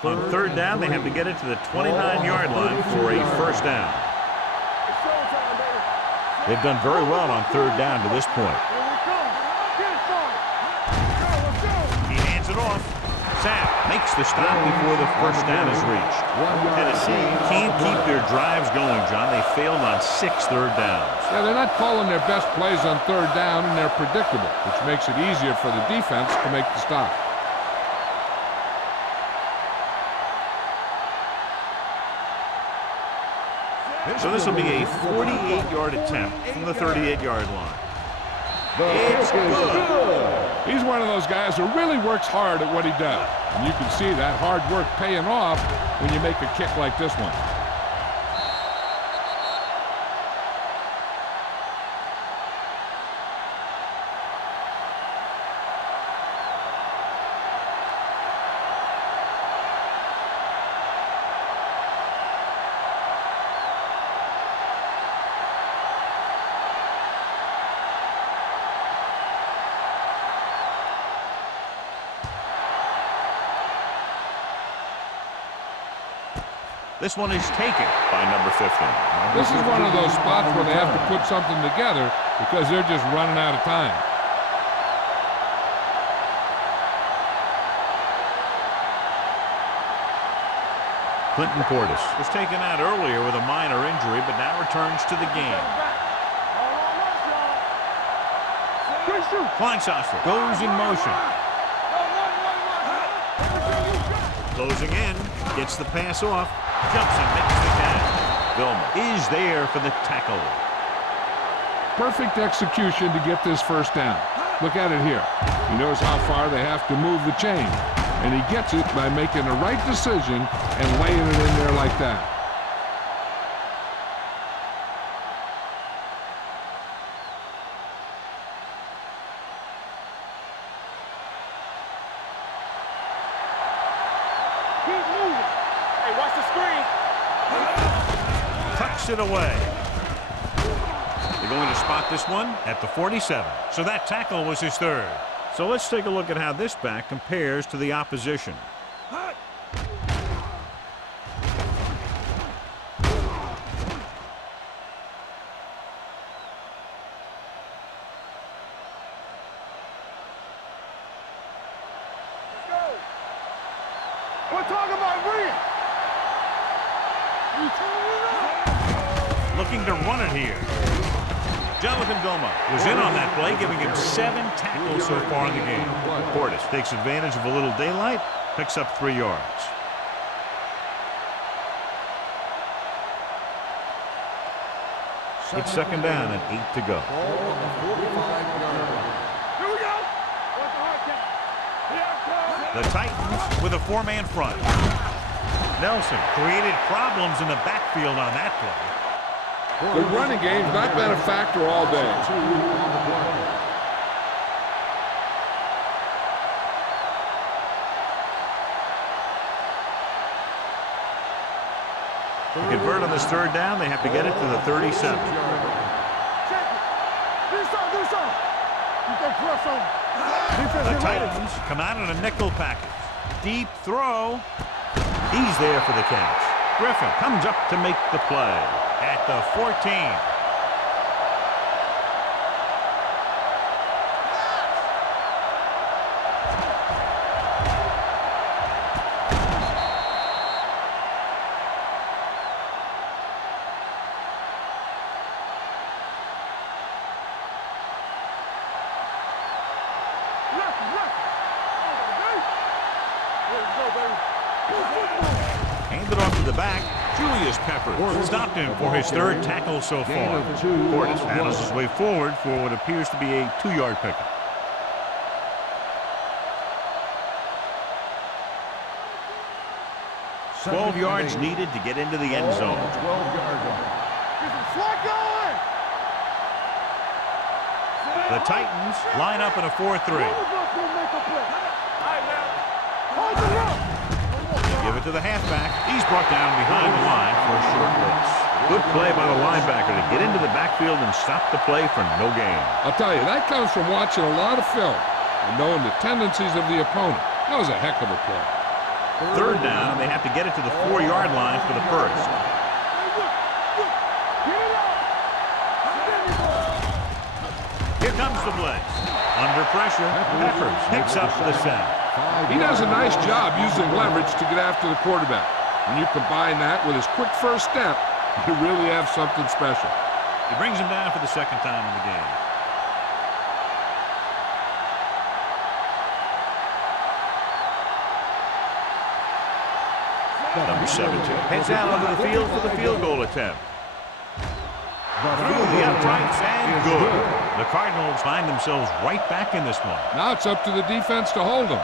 On 3rd down, they have to get it to the 29-yard line for a 1st down. They've done very well on 3rd down to this point. He hands it off. Sack makes the stop before the 1st down is reached. Tennessee can't keep their drives going, John. They failed on 6 3rd downs. Yeah, they're not calling their best plays on 3rd down, and they're predictable, which makes it easier for the defense to make the stop. So this will be a 48-yard attempt from the 38-yard line. It's good. He's one of those guys who really works hard at what he does. And you can see that hard work paying off when you make a kick like this one. This one is taken by number 15. This is one of those spots where they have to put something together because they're just running out of time. Clinton Portis was taken out earlier with a minor injury, but now returns to the game. Kleinsasser goes in motion. Closing in, gets the pass off, jumps and makes the catch. Vilma is there for the tackle. Perfect execution to get this 1st down. Look at it here. He knows how far they have to move the chain, and he gets it by making the right decision and laying it in there like that. Keep moving. Hey, watch the screen. Tucks it away. They're going to spot this one at the 47. So that tackle was his third. So let's take a look at how this back compares to the opposition. Let's go. We're talking about Rhea. Looking to run it here. Jonathan Vilma was in on that play, giving him 7 tackles so far in the game. Portis takes advantage of a little daylight, picks up 3 yards. It's second down and 8 to go. Ball on the 45-yard line. Here we go. What's the hard count? Here it comes. The Titans with a 4-man front. Nelson created problems in the backfield on that play. The running game's not been a factor all day. To convert on this third down, they have to get it to the 37. Check it. Do something. You can press on. The Titans come out in a nickel package. Deep throw. He's there for the catch. Griffin comes up to make the play at the 14. Handed off to the back. Julius Peppers stopped him for his third tackle so far. Portis handles his way forward for what appears to be a 2-yard pickup. $12 yards needed to get into the end zone. 12-yard line. Slot going. The Titans line up in a 4-3. Give it to the halfback. He's brought down behind the line for a short loss. Good play by the linebacker to get into the backfield and stop the play for no gain. I'll tell you, that comes from watching a lot of film and knowing the tendencies of the opponent. That was a heck of a play. Third down, and they have to get it to the 4-yard line for the first. Here comes the blitz. Under pressure, Peppers picks up the sack. He does a nice job using leverage to get after the quarterback. When you combine that with his quick first step, you really have something special. He brings him down for the second time in the game. Number 17 heads out onto the field for the field goal attempt. Through the uprights and good. The Cardinals find themselves right back in this one. Now it's up to the defense to hold him.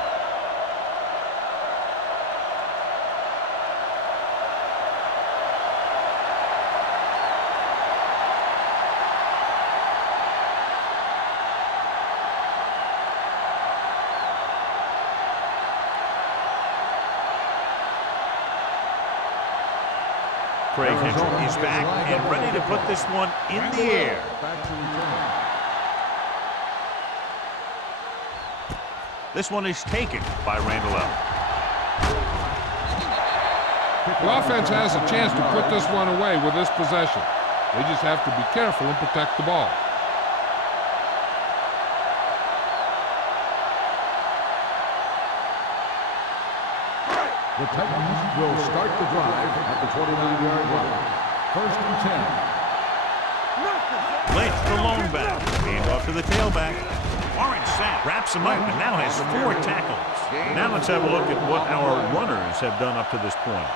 Craig Henry is back and ready to put this one in the air. This one is taken by Randall L. The offense has a chance to put this one away with this possession. They just have to be careful and protect the ball. The Titans will start the drive at the 29-yard line. First and 10. Lynch, the lone back. Hand off to the tailback. Orange Sapp wraps him up and now has 4 tackles. Now let's have a look at what our runners have done up to this point.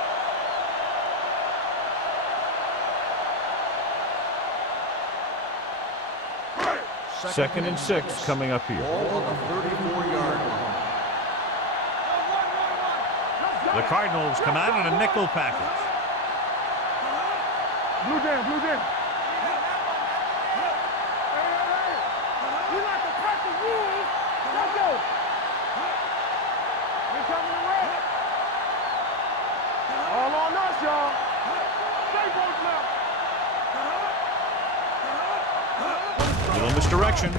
2nd and 6 coming up here. Ball on the 34-yard line. The Cardinals come out in a nickel package. Blue jam, blue jam. We like to cut the rules. Let's go. We're coming away. All on us, y'all. Stay both now. Little misdirection.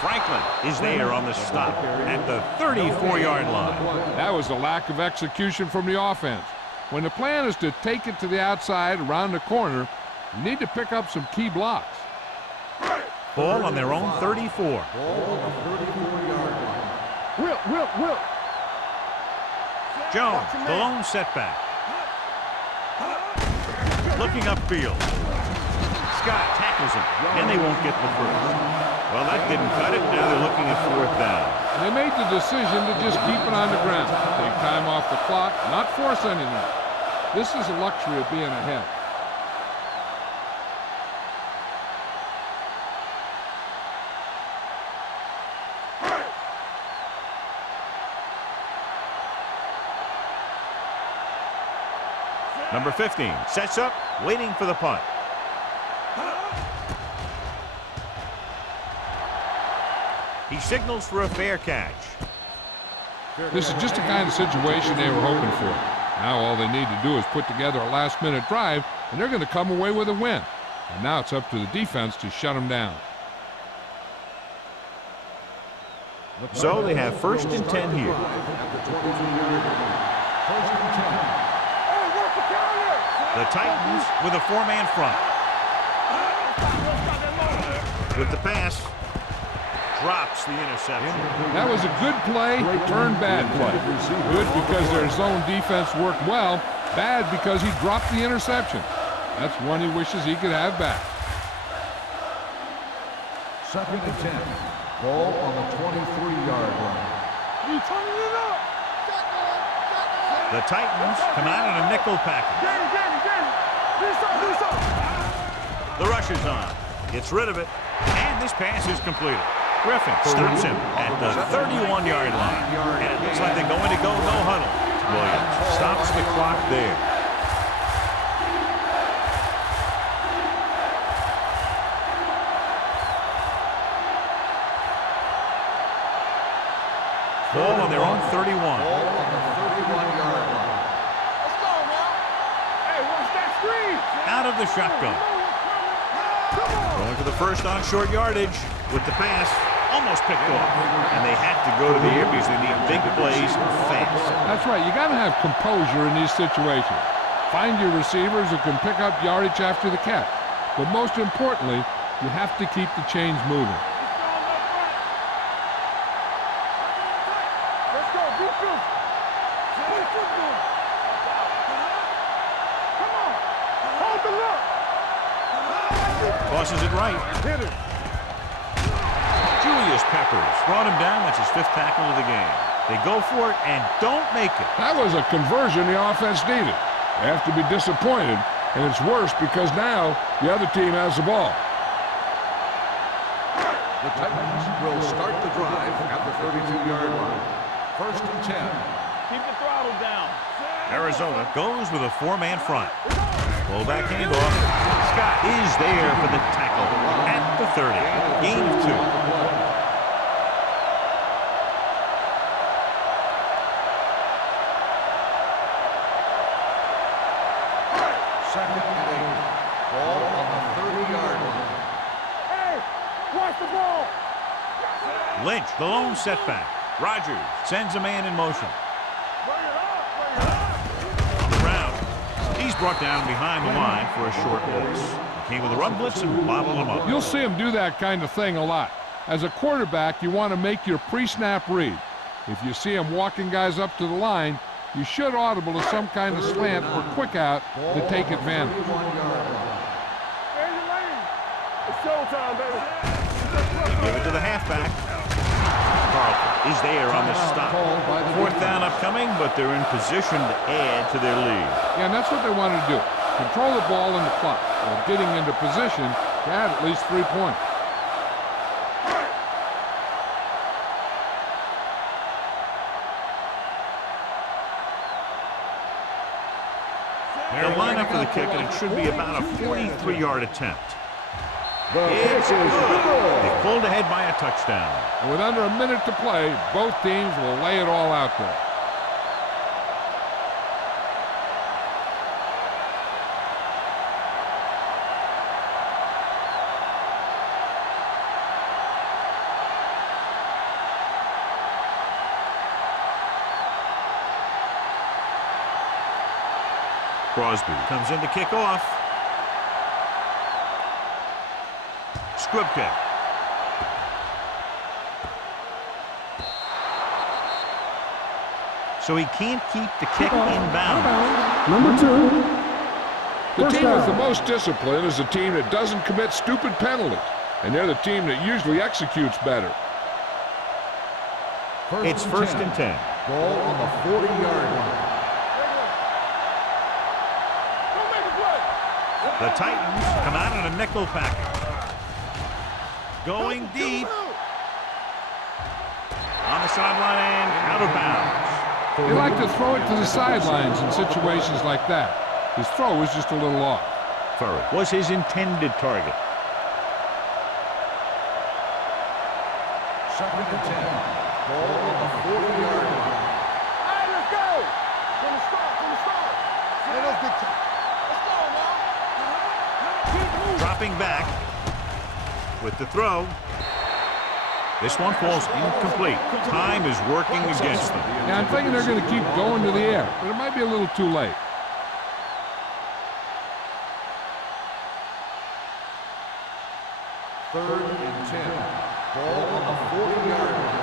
Franklin is there on the stop at the 34-yard line. That was a lack of execution from the offense. When the plan is to take it to the outside around the corner, you need to pick up some key blocks. Ball on their own 34. Ball on the 34-yard line. Will. Jones, the lone setback. Looking upfield. Scott tackles him, and they won't get the first. Well, that didn't cut it. Now they're looking at 4th down. They made the decision to just keep it on the ground. Take time off the clock, not force anything. This is the luxury of being ahead. Number 15 sets up, waiting for the punt. He signals for a fair catch. This is just the kind of situation they were hoping for. Now all they need to do is put together a last-minute drive, and they're going to come away with a win. And now it's up to the defense to shut them down. So they have 1st and 10 here. At the 22-yard line. 1st and 10. Hey, work the counter. The Titans with a 4-man front. With the pass, drops the interception. That was a good play, turned bad play. Good because their zone defense worked well, bad because he dropped the interception. That's one he wishes he could have back. 2nd and 10. Ball on the 23-yard line. You turning it up. The Titans come out in a nickel package. Get it. Do something. The rush is on. Gets rid of it. And this pass is completed. Griffin stops him at the 31-yard line. And it looks like they're going to go no huddle. Williams stops the clock there. Ball on their own 31. Ball on the 31-yard line. Let's go, man. Hey, watch that screen. Out of the shotgun. Going for the first on short yardage with the pass. Almost picked off. And they have to go to the air because they need big plays fast. That's right. You got to have composure in these situations. Find your receivers who can pick up yardage after the catch. But most importantly, you have to keep the chains moving. Let's go, defense. Come on. Hold the look. Tosses it right. Hit it. Julius Peppers brought him down. That's his 5th tackle of the game. They go for it and don't make it. That was a conversion the offense needed. They have to be disappointed, and it's worse because now the other team has the ball. The Titans will start the drive at the 32-yard line. 1st and 10. Keep the throttle down. Arizona goes with a 4-man front. Fullback handoff. Scott is there for the tackle at the 30. Gain of 2. Second and 8. Ball on the 30-yard line. Hey, watch the ball. Lynch, the lone setback. Rogers sends a man in motion. Bring it up. On the ground. He's brought down behind the line for a short loss. Came with a run blitz and bottled him up. You'll see him do that kind of thing a lot. As a quarterback, you want to make your pre-snap read. If you see him walking guys up to the line, you should audible to some kind of slant or quick out to take advantage. 31-yard line. Stay in your lane. It's showtime, baby. Give it to the halfback. Carlton is there on the stop. 4th down upcoming, but they're in position to add to their lead. Yeah, and that's what they wanted to do. Control the ball and the clock while getting into position to add at least 3 points. They'll line up for the kick, and it should be about a 43-yard attempt. The kick It's is good. good. They pulled ahead by a touchdown. And with under a minute to play, both teams will lay it all out there. Crosby comes in to kick off. Scripka. So he can't keep the kick inbound. Number 2. The First team with down. the most discipline is the team that doesn't commit stupid penalties. And they're the team that usually executes better. It's first and 10. Ball on the 40-yard line. The Titans come out in a nickel package. Going deep. On the sideline and out of bounds. They like to throw it to the sidelines in situations like that. His throw was just a little off. Furry was his intended target. Second and 10. Ball on the 40-yard line. All right, let's go. From the start. Hey, let's get you. Let's go, man. Dropping back with the throw. This one falls incomplete. Time is working against them. Yeah, I'm thinking they're going to keep going to the air, but it might be a little too late. Third and 10. Ball on the 40-yard line.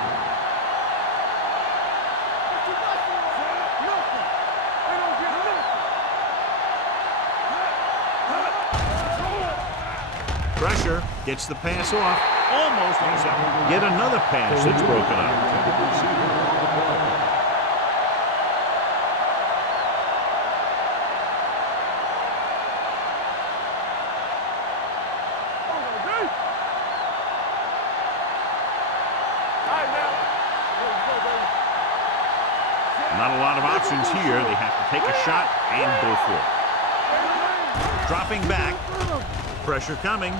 Pressure gets the pass off. Almost intercepted. Yet another pass that's broken up. Not a lot of options here. They have to take a shot and go for it. Dropping back. Pressure coming.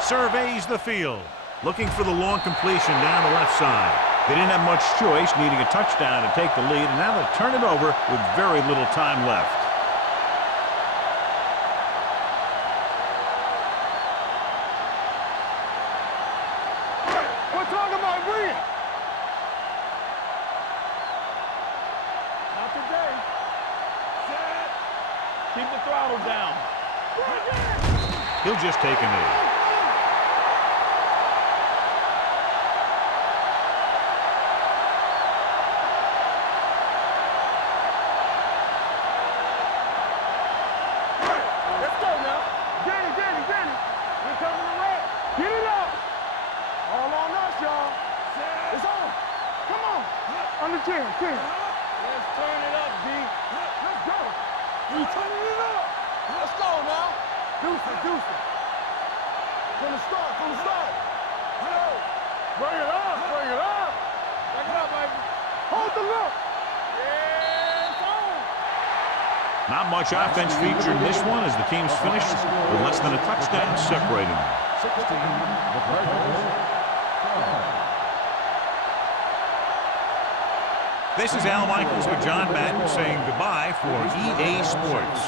Surveys the field. Looking for the long completion down the left side. They didn't have much choice, needing a touchdown to take the lead, and now they turn it over with very little time left. We're talking about Green. Not today. Set. Keep the throttle down. He'll just take a knee. Let's go now. Danny. We're coming to red. Get it up. All on us, y'all. It's on. Come on. Under 10. Let's turn it up, D. Let's go. We turning it up. Let's go now. Deuce it. From the start. Bring it up. Bring it up, baby. Hold the look. Yeah, it's on. Not much offense featured in this one as the teams finished with less than a touchdown separating them. 16, the Cardinals. This is Al Michaels with John Madden saying goodbye for EA Sports.